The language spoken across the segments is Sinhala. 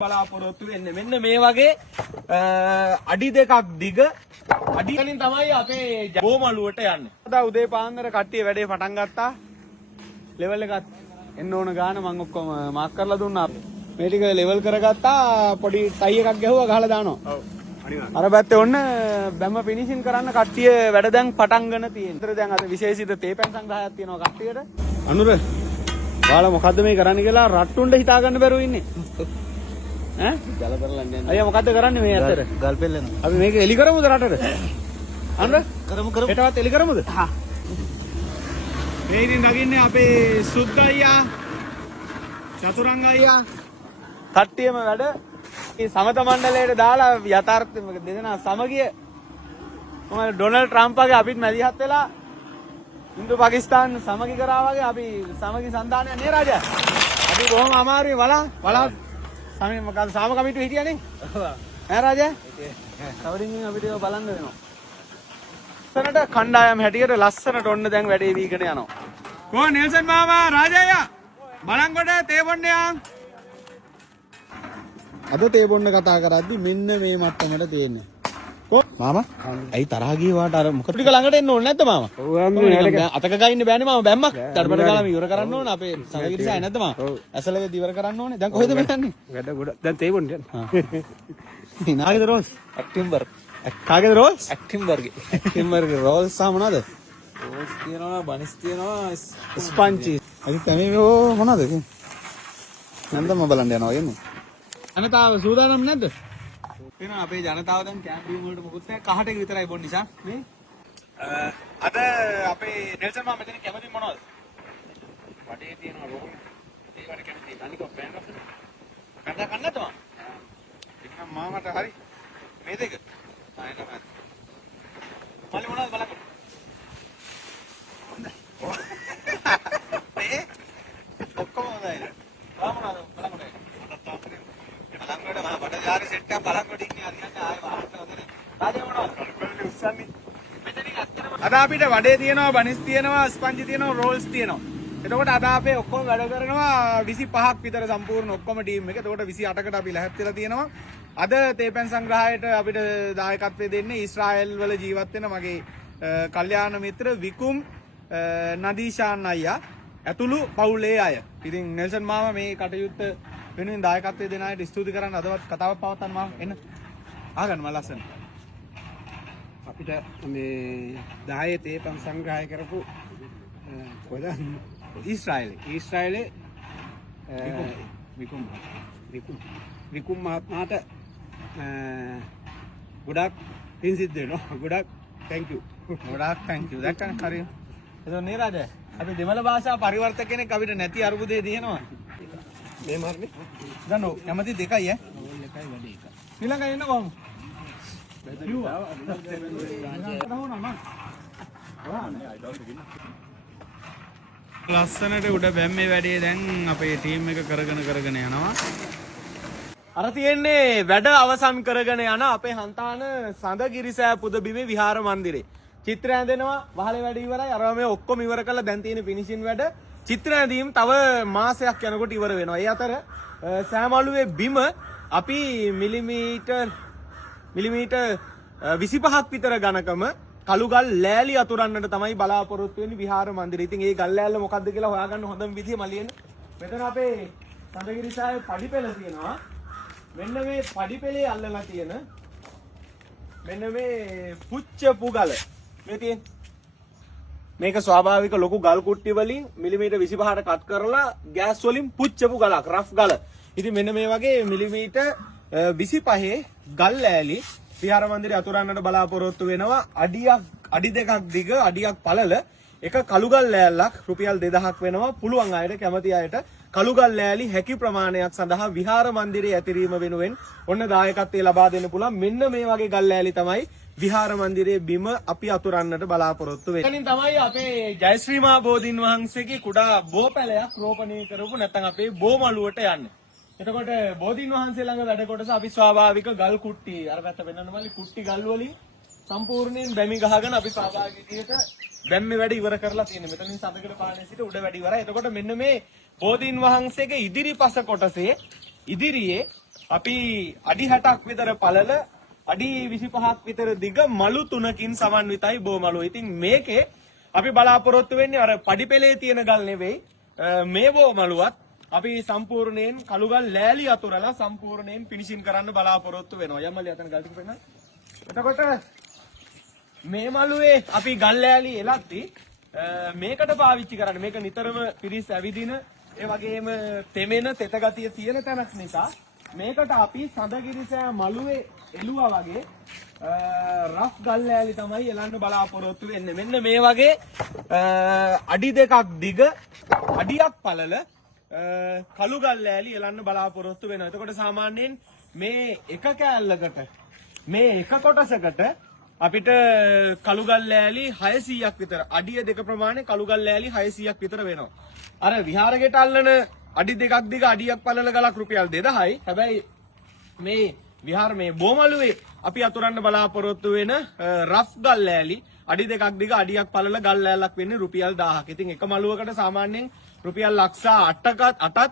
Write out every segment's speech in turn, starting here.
බලාපොරොත්තු වෙන්නේ මෙන්න මේ වගේ අඩි දෙකක් දිග අඩි කලින් තමයි අපේ බෝමළුවට යන්නේ. අද උදේ පාන්දර කට්ටිය වැඩේ පටන් ගත්තා. ලෙවල් එකත් එන්න ඕන ගාන මම ඔක්කොම මාක් කරලා දුන්නා. මේ ටික ලෙවල් කරගත්තා. පොඩි ටයි එකක් ගැහුවා ගහලා දානවා. ඔව්. අනිවාර්යයෙන්. අර පැත්තේ ඔන්න බැම්ම ෆිනිෂින් කරන්න කට්ටිය වැඩ දැන් පටන් ගන්න තියෙනවා. ඒතර දැන් අද විශේෂිත තේපැන් සංග්‍රහයක් තියෙනවා කට්ටියට. අනුර ඔයාලා මොකද්ද මේ කරන්න කියලා රට්ටුන්ට හිතා ගන්න බැරුව ඉන්නේ. ඈ ගල කරලා යන්නේ. අයියා මොකද්ද කරන්නේ මේ අතර? ගල් පෙල්ලනවා. අපි මේක එලි කරමුද රටට? අන්න කරමු. හෙටවත් එලි කරමුද? හා. මේ ඉතින් නගින්නේ අපේ සුද්ද අයියා, චතුරංග අයියා. කට්ටියම වැඩ මේ සමත මණ්ඩලයට දාලා යථාර්ථය දෙදෙනා සමගිය මොකද ඩොනල්ඩ් ට්‍රම්ප්ගේ අපිත් මැදිහත් වෙලා ඉන්දු පාකිස්තාන සමගි කරා වගේ අපි සමගි සන්දානය නේ රාජා. අපි බොහොම අමාරුයි වලා සමේ මොකද සාම කමිටුව හිටියනේ. ඔව්. ඈ රාජා. කවරින්ගෙන් අපිට ඒක බලන්න වෙනවා. ලස්සනට කණ්ඩායම් හැටියට ලස්සනට ඔන්න දැන් වැඩේ වීගෙන යනවා. කො නෙල්සන් මාමා රාජයා බලංගොඩ තේ බොන්නේ යන්. අද තේ බොන්න කතා කරද්දි මෙන්න මේ මට්ටමට තියෙන්නේ. කො මාමා ඇයි තරහ ගියේ වාට අර මොකද ටික ළඟට එන්න ඕනේ නැද්ද මාමා? ඔව් අතක ගයින්න බෑනේ මාමා බැම්මක්. දඩබඩ ගාලා ඉවර කරන්න ඕනේ අපේ සංගීතය නැද්ද මාමා? ඔව් ඇසලෙදි ඉවර කරන්න ඕනේ. දැන් කොහෙද මෙතන්නේ? වැඩ ගොඩ දැන් තේ බොන්න යන්න. නාගේද රෝස්? ඇක්ටිම්බර්ග්. කාගේද රෝල්ස්? ඇක්ටිම්බර්ග් රෝල්ස් සහ මොනවද? රෝල්ස් තියෙනවා, බනිස් තියෙනවා, ස්පන්චි. අද තමයි මොනවද? නන්දම බලන්න යනවා යන්නේ. ජනතාව සූදානම් නැද්ද? වෙනවා අපේ ජනතාව දැන් කැම්ප් බීම් වලට මොකුත් නැහැ. කහට එක විතරයි බොන්න නිසා මේ. අද අපේ නෙල්සන් මාම මෙතන කැමති මොනවද? වඩේ තියෙනවා රෝල්. ඒ වඩේ කැමති. අනික පෑන් රස. කන්න කන්නද මම? ඉතින් මාමට හරි. මේ දෙක. ආයෙත් මල්ලි මොනවද බලන්න. මේ ඔක්කොම හොඳයි. බලමුද බලමුද. බලංගොඩ මම බඩජාරි සෙට් එකක් බලංගොඩ ඉන්නේ අරියන්නේ ආයෙ වාහන හොදනේ. රාජේ මොනවද? උස්සන්නේ. මෙතනින් අත්තම අද අපිට වඩේ තියෙනවා, බනිස් තියෙනවා, ස්පන්ජි තියෙනවා, රෝල්ස් තියෙනවා. එතකොට අද අපේ ඔක්කොම වැඩ කරනවා 25ක් විතර සම්පූර්ණ ඔක්කොම ටීම් එක. එතකොට 28කට අපි ලැහැත් වෙලා තියෙනවා. අද තේපැන් සංග්‍රහයට අපිට දායකත්වය දෙන්නේ ඊශ්‍රායල් වල ජීවත් වෙන මගේ කල්යාණ මිත්‍ර විකුම් නදීෂාන් අයියා ඇතුළු පවුලේ අය. ඉතින් නෙල්සන් මාමා මේ කටයුත්ත වෙනුවෙන් දායකත්වය දෙන අයට ස්තුති කරන්න අදවත් කතාවක් පවත්වන්න මාම එන්න. අහගන්න මම ලස්සන. අපිට මේ 10 තේපැන් සංග්‍රහය කරපු කොහෙද? ඊශ්‍රායලේ විකුම් මහත්මයාට ගොඩක් පින් සිද්ධ වෙනවා. ගොඩක් thank you. ගොඩාක් thank you. දැක්කනේ හරිය. එතකොට නේ රාජා අපි දෙමළ භාෂා පරිවර්තක කෙනෙක් අපිට නැති අරුබුදේ දිනනවා. මේ මාර්නේ. දැන් ඔව් කැමති දෙකයි ඈ. ඕල් එකයි වැඩි එකයි. ශ්‍රී ලංකාවේ එන්න කොහොමද? ලස්සනට උඩ බැම්මේ වැඩේ දැන් අපේ ටීම් එක කරගෙන යනවා. අර තියෙන්නේ වැඩ අවසන් කරගෙන යන අපේ හන්තාන සඳගිරිසෑ පුදබිමේ විහාර මන්දිරේ. චිත්‍ර ඇඳෙනවා, වහලේ වැඩ ඉවරයි. අර මේ ඔක්කොම ඉවර කරලා දැන් තියෙන ෆිනිෂින් වැඩ. චිත්‍ර ඇඳීම් තව මාසයක් යනකොට ඉවර වෙනවා. ඒ අතර සෑමලුවේ බිම අපි මිලිමීටර් 25ක් විතර ඝනකම කළුගල් ලෑලි අතුරන්නට තමයි බලාපොරොත්තු වෙන්නේ විහාර මන්දිරේ. ඉතින් ඒ ගල් ලෑල්ල මොකද්ද කියලා හොයාගන්න හොඳම විදිය මලියෙන්න. මෙතන අපේ සඳගිරිසාවේ පඩිපෙළ තියෙනවා. මෙන්න මේ පඩිපෙළේ අල්ලලා තියෙන මෙන්න මේ පුච්චපු ගල. මේ තියෙන මේක ස්වාභාවික ලොකු ගල් කුට්ටි වලින් මිලිමීටර් 25ට කට් කරලා ගෑස් වලින් පුච්චපු ගලක්, රෆ් ගල. ඉතින් මෙන්න මේ වගේ මිලිමීටර් 25 ගල් ලෑලි විහාර මන්දිරය අතුරන්නට බලාපොරොත්තු වෙනවා. අඩි දෙකක් දිග, අඩියක් පළල එක කළුගල් ලෑල්ලක් රුපියල් 2000ක් වෙනවා. පුළුවන් අයට, කැමති අයට කළුගල් ලෑලි හැකි ප්‍රමාණයක් සඳහා විහාර මන්දිරයේ ඇතිරීම වෙනුවෙන් ඔන්න දායකත්වය ලබා දෙන්න පුළුවන්. මෙන්න මේ වගේ ගල් ලෑලි තමයි විහාර මන්දිරයේ බිම අපි අතුරන්නට බලාපොරොත්තු වෙන්නේ. එතනින් තමයි අපේ ජයශ්‍රී මහ බෝධීන් වහන්සේගේ කුඩා බෝපැලයක් රෝපණය කරපු නැත්නම් අපේ බෝමළුවට යන්නේ. එතකොට බෝධීන් වහන්සේ ළඟ වැඩ කොටස අපි ස්වාභාවික ගල් කුට්ටි අර පැත්ත වෙනන්න මල්ලි කුට්ටි ගල් වලින් සම්පූර්ණයෙන් බැමි ගහගෙන අපි ස්වාභාවික විදිහට බැම්මේ වැඩ ඉවර කරලා තියෙනවා. මෙතනින් සඳකඩ පානේ සිට උඩ වැඩ ඉවරයි. එතකොට මෙන්න මේ බෝධීන් වහන්සේගේ ඉදිරිපස කොටසේ ඉදිරියේ අපි අඩි 60ක් විතර පළල අඩි 25ක් විතර දිග මලු 3කින් සමන්විතයි බෝමලුව. ඉතින් මේකේ අපි බලාපොරොත්තු වෙන්නේ අර පඩිපෙලේ තියෙන ගල් නෙවෙයි. මේ බෝමලුවත් අපි සම්පූර්ණයෙන් කළුගල් ලෑලි අතුරලා සම්පූර්ණයෙන් ෆිනිෂින් කරන්න බලාපොරොත්තු වෙනවා. යම්මලි අතන ගල් ටික පෙන්නන්න. එතකොට මේ මලුවේ අපි ගල් ලෑලි එලද්දි මේකට පාවිච්චි කරන්නේ මේක නිතරම පිරිස් ඇවිදින ඒ වගේම තෙමෙන තෙත ගතිය තියෙන තැනක් නිසා මේකට අපි සඳගිරිසෑ මලුවේ එළුවා වගේ රෆ් ගල් ලෑලි තමයි එලන්න බලාපොරොත්තු වෙන්නේ. මෙන්න මේ වගේ අඩි 2ක් දිග අඩියක් පළල කළු ගල් ලෑලි එලන්න බලාපොරොත්තු වෙනවා. එතකොට සාමාන්‍යයෙන් මේ එක කෑල්ලකට මේ එක කොටසකට අපිට කළු ගල් ලෑලි 600ක් විතර අඩිය 2 ප්‍රමාණය කළු ගල් ලෑලි 600ක් විතර වෙනවා. අර විහාරගෙට අල්ලන අඩි 2ක් දිග අඩියක් පළල ගලක් රුපියල් 2000යි. හැබැයි මේ විහාර මේ බෝමලුවේ අපි අතුරන්න බලාපොරොත්තු වෙන රෆ් ගල් ලෑලි අඩි 2ක් දිග අඩියක් පළල ගල් ලෑල්ලක් වෙන්නේ රුපියල් 1000ක්. ඉතින් එක මලුවකට සාමාන්‍යයෙන් රුපියල් ලක්ෂ 8ත්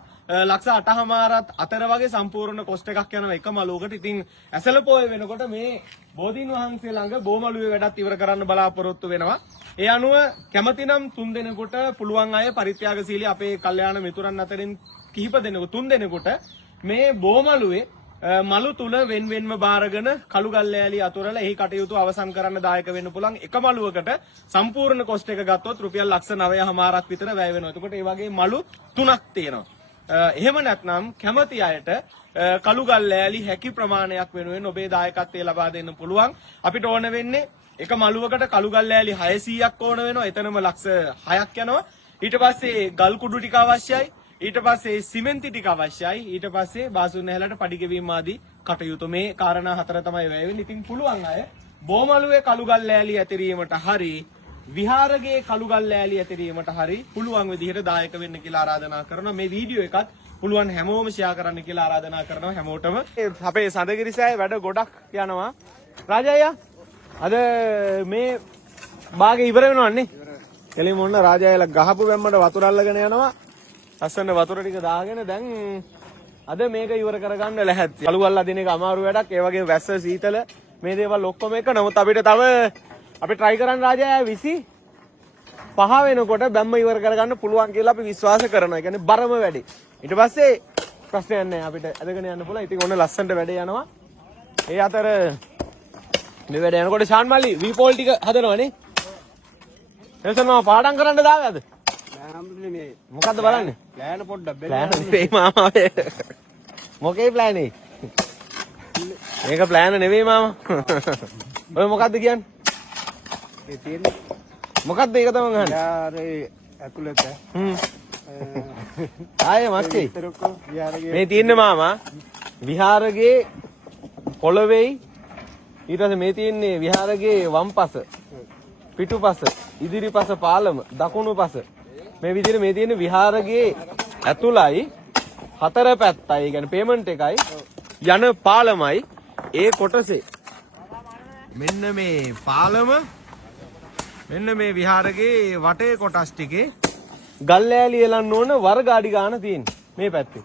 ලක්ෂ 8මාරත් අතර වගේ සම්පූර්ණ කොස්ට් එකක් යනවා එක මලුවකට. ඉතින් ඇසල පොය වෙනකොට මේ බෝධීන් වහන්සේ ළඟ බෝමලුවේ වැඩත් ඉවර කරන්න බලාපොරොත්තු වෙනවා. ඒ අනුව කැමතිනම් 3 දෙනෙකුට පුළුවන් අය පරිත්‍යාගශීලී අපේ කල්යාණ මිතුරන් අතරින් කිහිප දෙනෙකු 3 දෙනෙකුට මේ බෝමලුවේ මලු තුන වෙන්වෙන්ම බාරගෙන කළු ගල් ලෑලි අතුරලා එහි කටයුතු අවසන් කරන්න දායක වෙන්න පුළුවන්. එක මලුවකට සම්පූර්ණ කොස්ට් එක ගත්තොත් රුපියල් ලක්ෂ 9මාරක් විතර වැය වෙනවා. එතකොට මේ වගේ මලු 3ක් තියෙනවා. එහෙම නැත්නම් කැමති අයට කළු ගල් ලෑලි හැකි ප්‍රමාණයක් වෙනුවෙන් ඔබේ දායකත්වය ලබා දෙන්න පුළුවන්. අපිට ඕන වෙන්නේ එක මලුවකට කළු ගල් ලෑලි 600ක් ඕන වෙනවා. එතනම ලක්ෂ 6ක් යනවා. ඊට පස්සේ ගල් කුඩු ටික අවශ්‍යයි. ඊට පස්සේ සිමෙන්ති ටික අවශ්‍යයි. ඊට පස්සේ බාසුන් නැහැලට පඩි ගෙවීම ආදී කටයුතු මේ කාරණා 4 තමයි වැය වෙන්නේ. ඉතින් පුළුවන් අය බෝමලුවේ කළු ගල් ලෑලි ඇතිරීමට හරි විහාරගේ කළු ගල් ලෑලි ඇතිරීමට හරි පුළුවන් විදිහට දායක වෙන්න කියලා ආරාධනා කරනවා. මේ වීඩියෝ එකත් පුළුවන් හැමෝම ෂෙයා කරන්න කියලා ආරාධනා කරනවා හැමෝටම. අපේ සඳගිරිසෑය වැඩ ගොඩක් යනවා. රාජායා අද මේ භාගය ඉවර වෙනවන්නේ. එළිම මොන්න රාජායලා ගහපු බැම්මට වතුර අල්ලගෙන යනවා. අස්සන්න වතුර ටික දාගෙන දැන් අද මේක ඉවර කරගන්න ලැහැත්ති. කළු ගල් අදින එක අමාරු වැඩක්. ඒ වගේ වැස්ස සීතල මේ දේවල් ඔක්කොම එක. නමුත් අපිට තව අපි try කරන්න රාජායා 25 වෙනකොට බැම්ම ඉවර කරගන්න පුළුවන් කියලා අපි විශ්වාස කරනවා. ඒ කියන්නේ බරම වැඩි. ඊට පස්සේ ප්‍රශ්නයක් නැහැ අපිට අදගෙන යන්න පුළුවන්. ඉතින් ඔන්න ලස්සනට වැඩ යනවා. ඒ අතර මේ වැඩ යනකොට ෂාන් මල්ලි වීපෝල් ටික හදනවනේ. එතන මම පාඩම් කරන්න දාගද? මේ මොකද්ද බලන්නේ? ප්ලෑන් පොඩ්ඩක් ප්ලෑන් නෙවෙයි මාමා. මොකේ ප්ලෑන් එක? මේක ප්ලෑන් නෙවෙයි මාමා. ඔය මොකද්ද කියන්නේ? ඒ තියෙන්නේ මොකද්ද ඒක තමයි අහන්නේ? යාරේ ඇතුළත ආයේ මස්කේ. විතරකෝ යාරගේ මේ තියෙන්නේ මාමා විහාරගේ පොළවේයි ඊට පස්සේ මේ තියෙන්නේ විහාරගේ වම්පස පිටුපස ඉදිරිපස පාලම දකුණුපස මේ විදිහට මේ තියෙන විහාරගේ ඇතුළයි 4 පැත්තයි. ඒ කියන්නේ පේමන්ට් එකයි යන පාලමයි ඒ කොටසේ මෙන්න මේ පාලම මෙන්න මේ විහාරගේ වටේ කොටස් ටිකේ ගල් ලෑලි එලන්න ඕන වර්ග අඩි ගන්න තියෙන්නේ මේ පැත්තේ.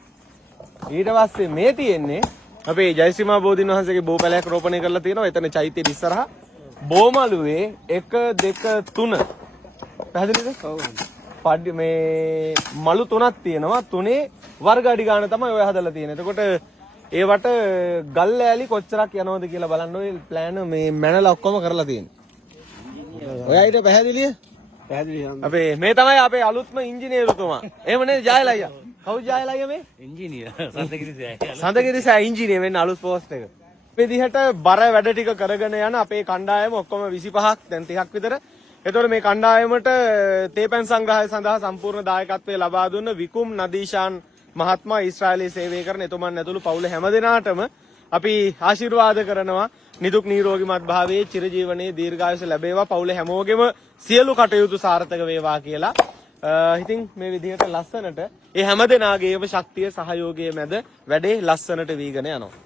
ඊට පස්සේ මේ තියෙන්නේ අපේ ජයශ්‍රීමා බෝධීන් වහන්සේගේ බෝපැලයක් රෝපණය කරලා තියෙනවා. එතන චෛත්‍යය ඉස්සරහා බෝමලුවේ 1 2 3 පැහැදිලිද? ඔව්. පඩි මේ මලු 3ක් තියෙනවා. 3 වර්ග අඩි ගන්න තමයි ඔය හදලා තියෙන්නේ. එතකොට ඒවට ගල් ලෑලි කොච්චරක් යනවද කියලා බලන්න ඔය ප්ලෑන් මේ මැනලා ඔක්කොම කරලා තියෙන්නේ. ඔයයිට පැහැදිලිද? පැහැදිලි අපේ මේ තමයි අපේ අලුත්ම ඉංජිනේරුතුමා. එහෙම නේද ජයල අයියා? කවුද ජයල අයියා මේ? ඉංජිනේර සඳගිරිසෑය. සඳගිරිසෑය ඉංජිනේර වෙන්න අලුත් පෝස්ට් එක. මේ විදිහට බර වැඩ ටික කරගෙන යන අපේ කණ්ඩායම ඔක්කොම 25ක් දැන් 30ක් විතර. එතකොට මේ කණ්ඩායමට තේපැන් සංග්‍රහය සඳහා සම්පූර්ණ දායකත්වය ලබා දුන්න විකුම් නදීෂාන් මහත්මයා ඊශ්‍රායලයේ සේවය කරන එතුමන් ඇතුළු පවුල හැමදෙනාටම අපි ආශිර්වාද කරනවා. නිදුක් නිරෝගීමත් භාවයේ චිරජීවනයේ දීර්ඝායුෂ ලැබේවා. පවුල හැමෝගෙම සියලු කටයුතු සාර්ථක වේවා කියලා. ඉතින් මේ විදිහට ලස්සනට ඒ හැමදෙනාගේම ශක්තිය සහයෝගය මැද වැඩේ ලස්සනට වීගෙන යනවා.